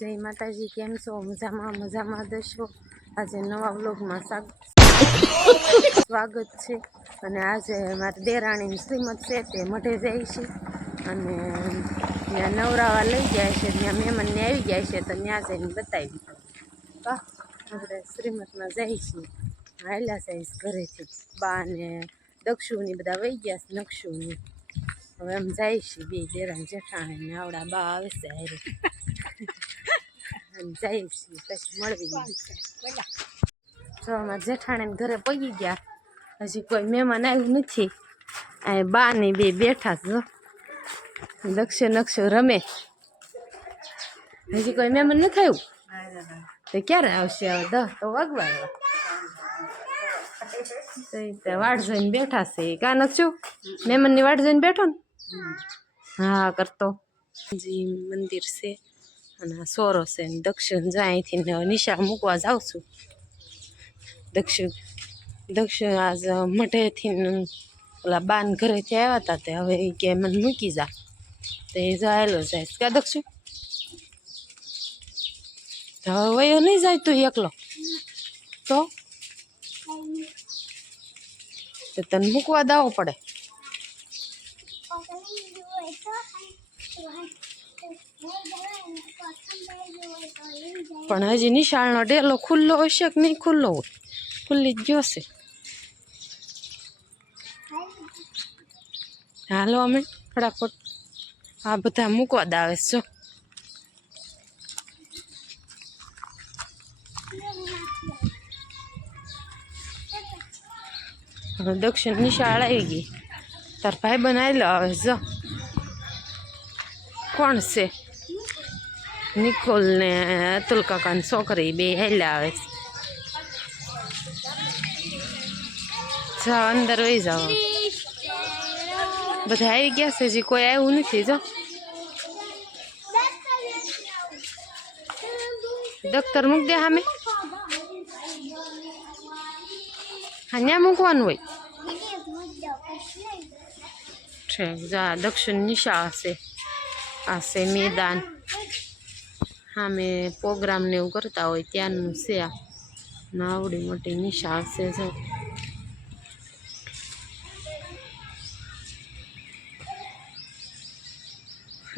जय माताजी केम छो मजामा दशो आज नवा व्लॉगમાં स्वागत છે અને આજે મારી દેરાણી શ્રીમત છે તે મઢે જાય છે અને ત્યાં નવરાવા લઈ જાય છે ત્યાં મહેમાનને આવી જાય છે તો ત્યાં જઈને બતાવી તો આપણે શ્રીમતમાં જાય છીએ હાલ્યા જઈશ ઘરેથી બા ને દક્ષુની બધા વહી ગયા છે નક્ષુની હવે એમ જાય છે બે દેરાણી જેઠાણી ને આવડા બા આવે છે હારે જાય છે પછી મળવી જો અમારા જેઠાણીને ઘરે પગી ગયા હજી કોઈ મહેમાન આવ્યું નથી આ બા ને બે બેઠા જો દક્ષે નક્ષો રમે હજી કોઈ મહેમાન નથી આવ્યું તો ક્યારે આવશે હવે 10 તો વાગવા વાટ જોઈને બેઠા છે કા નક્ષું મહેમાનની વાટ જોઈને બેઠો ને હા કરતો જી મંદિર છે અને આ સોરો છે દક્ષિણ જાય અહીંથી નિશાળ મૂકવા જાઉં છું દક્ષિણ આજ મઢેથી ઓલા બાન ઘરેથી આવ્યા હતા તે હવે કે મને મૂકી જા તો એ જાયેલો જાય કા દક્ષિણ તો હવે વયો નહીં જાય તું એકલો તો તને મૂકવા દાવો પડે પણ હજી નિશાળનો ડેલો ખુલ્લો હશે કે નહીં ખુલ્લો હોય ખુલ્લી જ ગયો છે હાલો અમે ફટાફટ આ બધા મૂકવા જ આવે જો હવે દક્ષિણ નિશાળ આવી ગઈ તાર ભાઈ બનાવેલો આવે જો કોણ છે નિકોલ ને અતુલ કાકાની છોકરી બે હેલા આવે જાઓ અંદર વહી જાઓ બધા આવી ગયા છે હજી કોઈ આવ્યું નથી જો દફતર મૂક દે સામે હા ત્યાં મૂકવાનું હોય ઠીક જા દક્ષિણ નિશા છે આ છે મેદાન હા મેં પ્રોગ્રામ ને એવું કરતા હોય ત્યાંનું છે આ આવડી મોટી નિશા છે જો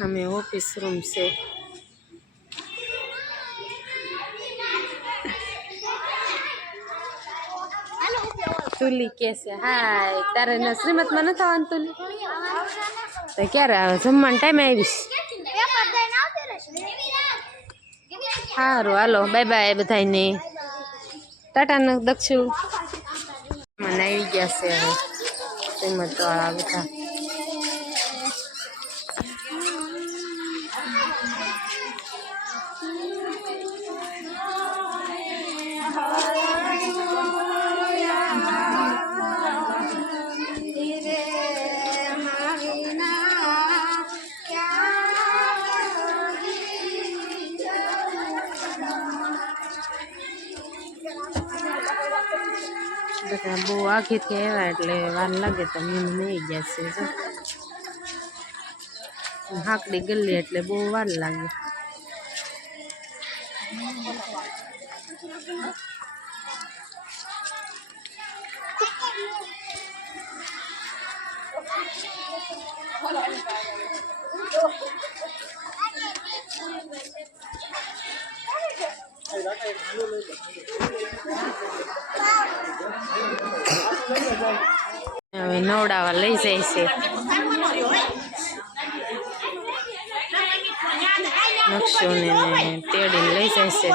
અમે ઓફિસ રૂમ છે તુલી કે છે હાય તારે ને શ્રીમતમાં નથી આવવાનું તુલી તો ક્યારે આવે જમવાનો ટાઈમે આવીશ સારું હાલો બાય બાય બધાને ટાટા ને દક્ષુ મને આવી ગયા છે હવે શ્રીમત વાળા બધા બધા બહુ આગેથી આવ્યા એટલે વાર લાગે તો મને નહીં ગયા છે જો હાકડી ગલ્લી એટલે બહુ વાર લાગે હવે નવડાવા લઈ જાય છે નક્ષુને તેડીને લઈ જાય છે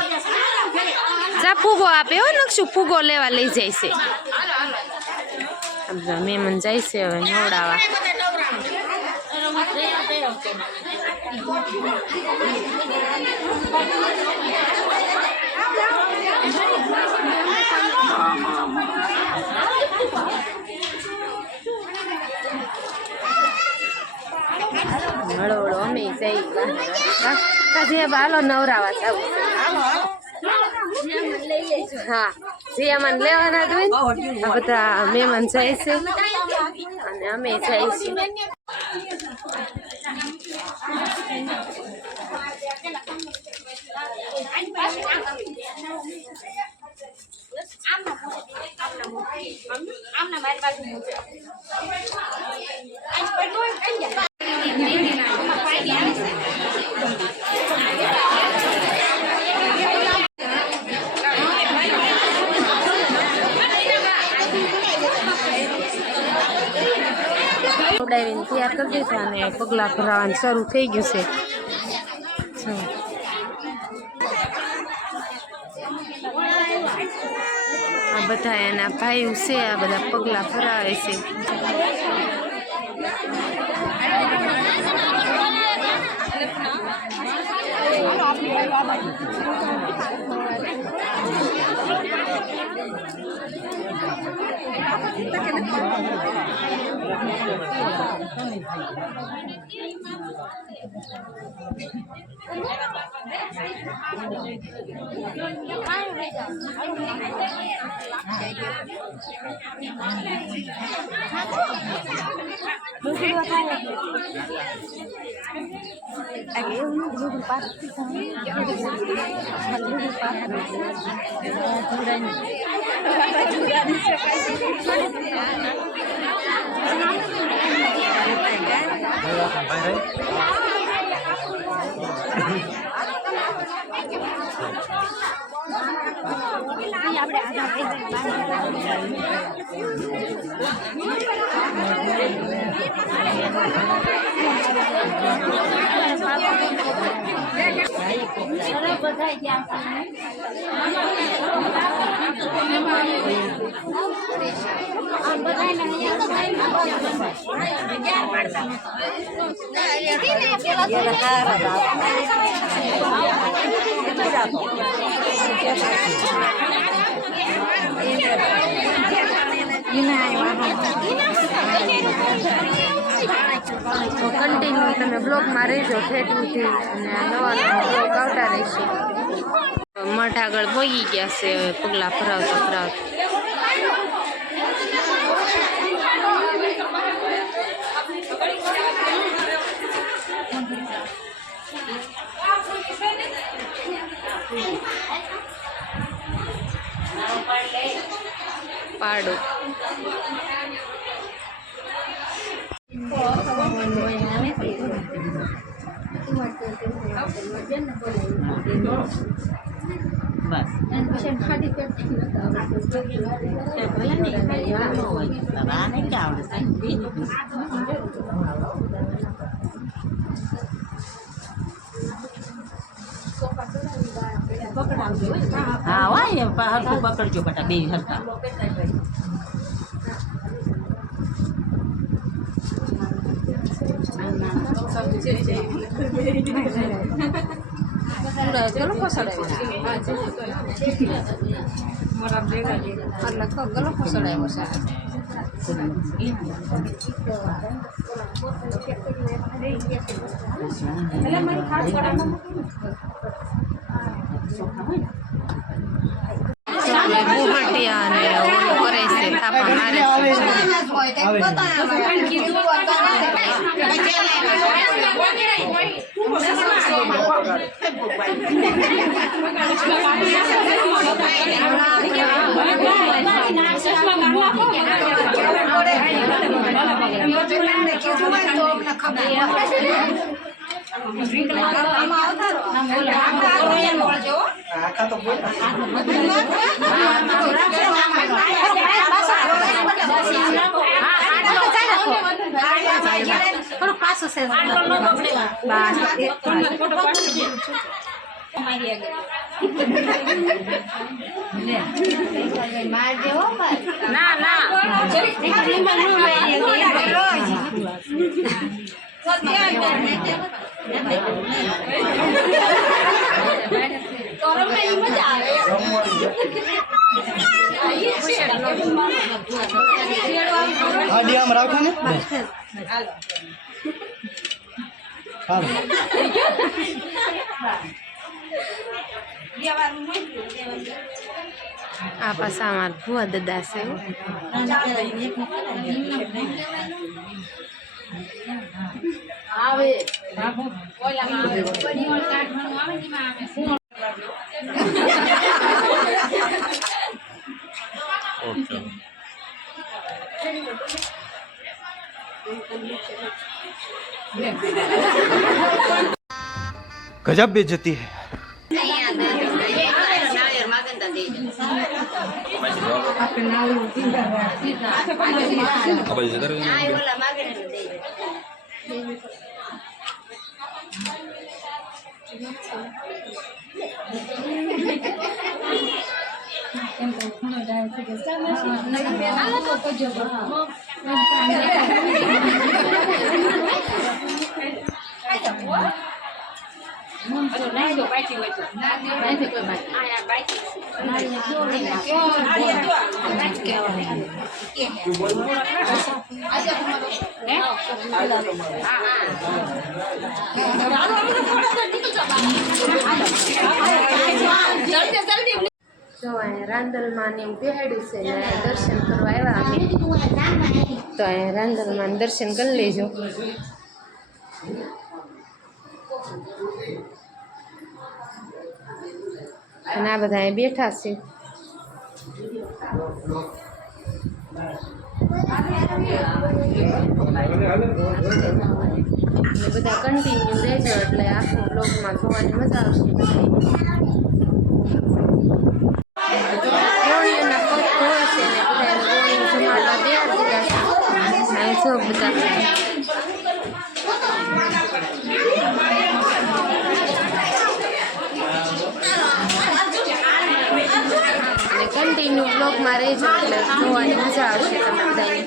જા ફૂગો આપે હો નક્ષુ ફૂગો લેવા લઈ જાય છે મહેમાન જાય છે હવે નવડાવા હળો હળો અમે જઈ હાલો નવરાવા જવું હા જે અમને લેવાના જ હોય બધા મહેમાન જાય છે અને અમે જાય છીએ તૈયાર કરી દીધા અને પગલાં ભરાવાનું શરૂ થઈ ગયું છે. આ બધા એના ભાઈઓ છે, આ બધા પગલાં ભરાવે છે. કન્ટિન્યુ તમે બ્લોગમાં રહેજો ઠેઠુંથી અને નવા બ્લોગ આવતા રહેશે. મઠ આગળ પહોંચી ગયા છે પગલાં ભરાવતા ભરાવતા. પાડો હા હોય હરખું પકડજો બટા બે હરખા. બુહટિયા ને ઓલું કરે છે, થાપા મારે ના ના આમ રાખો ને આ પાછા અમારા ભુવા દાદા છે. गजब बेइज्जती है. apa જો અહીંયા રાંદલમાં ને એવું બેહાડ્યું છે ને દર્શન કરવા આવ્યા અમે તો અહીંયા રાંદલમાં દર્શન કરી લેજો. અને આ બધા અહીં બેઠા છે. અને બધા કન્ટિન્યુ રહેજો એટલે આખો બ્લોગમાં જોવાની મજા આવશે. ગોળીઓના પગ ધોય છે ને બધા ગોળીઓ જમાડવા તૈયાર થયા છે. જો બધા કન્ટિન્યુ બ્લોગમાં રહેજો એટલે જોવાની મજા આવશે તમને બધાને.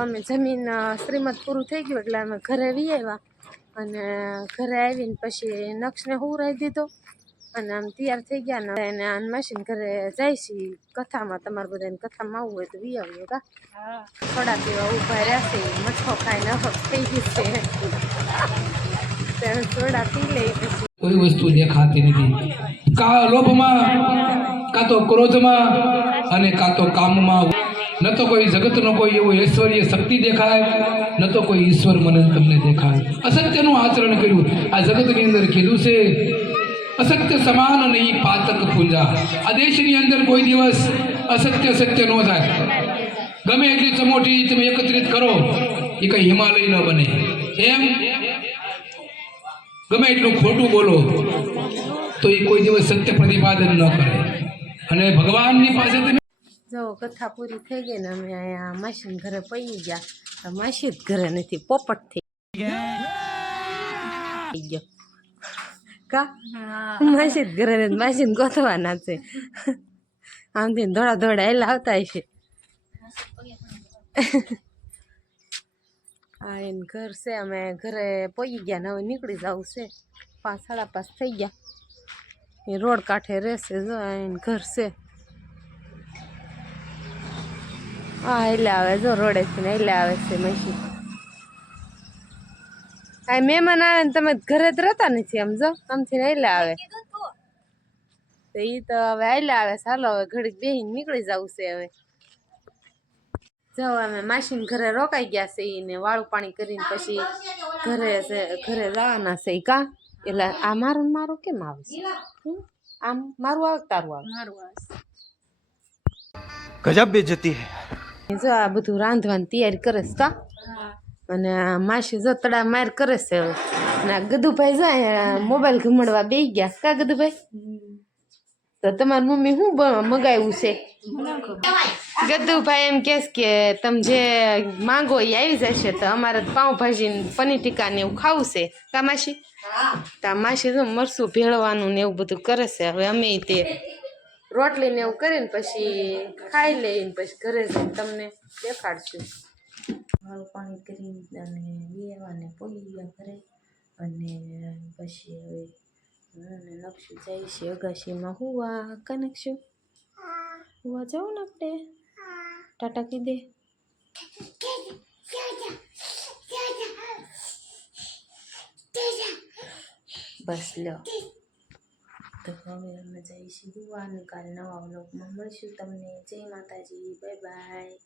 અમે જમીન શ્રીમદ પૂરું થઈ ગયું એટલે અમે ઘરે વી આવ્યા અને ઘરે આવીને પછી નક્ષને હુરાઈ દીધો અને આમ તૈયાર થઈ ગયા ને એને આન મશીન ઘરે જાય છે કથામાં. તમારે બધાને કથામાં આવવું હોય તો વી આવ્યો કા થોડા પીવા ઊભા રહેશે મઠો ખાઈને અહક થઈ ગઈ છે ત્યારે થોડા પી લે પછી કોઈ વસ્તુ દેખાતી નથી. કા લોભમાં, કા તો ક્રોધમાં અને કા તો કામમાં. ન તો કોઈ જગતનો કોઈ એવો ઐશ્વર્ય શક્તિ દેખાય, ન તો કોઈ ઈશ્વર મને તમને દેખાય. અસત્યનું આચરણ કર્યું આ જગતની અંદર કીધું છે. અસત્ય સમાન નહીં પાતક પૂંજા. આ દેશની અંદર કોઈ દિવસ અસત્ય સત્ય ન થાય. ગમે એટલી ચમોટી તમે એકત્રિત કરો એ કઈ હિમાલય ન બને. એમ ગમે એટલું ખોટું બોલો તો એ કોઈ દિવસ સત્ય પ્રતિપાદન ન કરે. અને ભગવાનની પાસે તમે જો કથા પૂરી થઈ ગઈ ને અમે અહીંયા માસી ઘરે પડી ગયા તો માસી જ ઘરે નથી, પોપટ થઈ ગયો કા માસી જ ઘરે નથી, માસીને ગોતવાના છે. આમથી ધોળા ધોળા એલા આવતા હશે. હા એને ઘર છે, અમે ઘરે પહોંચી ગયા ને હવે નીકળી જવું છે. 5 સાડા 5 થઈ ગયા. એ રોડ કાંઠે રહેશે. જો એને ઘર છે. હા એટલે આવે જો રોડેથી ને એટલે આવે છે મશી. આ મહેમાન આવે ને તમે ઘરે જ રહેતા નથી આમ જો આમથી ને એટલે આવે તો એ તો હવે એટલે આવે. ચાલો હવે ઘડીક બેહીને નીકળી જવું છે. હવે જો અમે માસીને ઘરે રોકાઈ ગયા છે ને વાળું પાણી કરીને પછી ઘરે જવાના છે કા એટલે આ મારું કેમ આવે છે આમ મારું આવે તારું આવે गजब बेइज्जती है જો આ બધું રાંધવાની તૈયારી કરે છે કા અને આ માસી જો તડા માર કરે છે હવે અને આ ગદુભાઈ જાય મોબાઈલ ઘમડવા બેસી ગયા કા ગદુભાઈ તો તમારી મમ્મી શું મગાવ્યું છે ગદુભાઈ એમ કહેશ કે તમે જે માંગો એ આવી જશે તો અમારે પાઉંભાજી ને પનીર ટીકા ને એવું ખાવું છે કા માસી તો માસી જો મરસું ભેળવાનું ને એવું બધું કરે છે હવે અમે તે રોટલી ને એવું કરીને પછી ખાઈ લઈને પછી ઘરે જઈને તમને દેખાડશું વાળું પાણી કરીને અને બેવાને પોગી ગયા ઘરે અને પછી હવે અને નકશું જાય છે અગાશીમાં હુવા કા નકશું હુવા જાઉં ને આપણે ટાટા કહી દે બસ લો તો હવે અમે જઈશું હુવા અને કાલે નવા વ્લોગમાં મળશું તમને જય માતાજી બાય બાય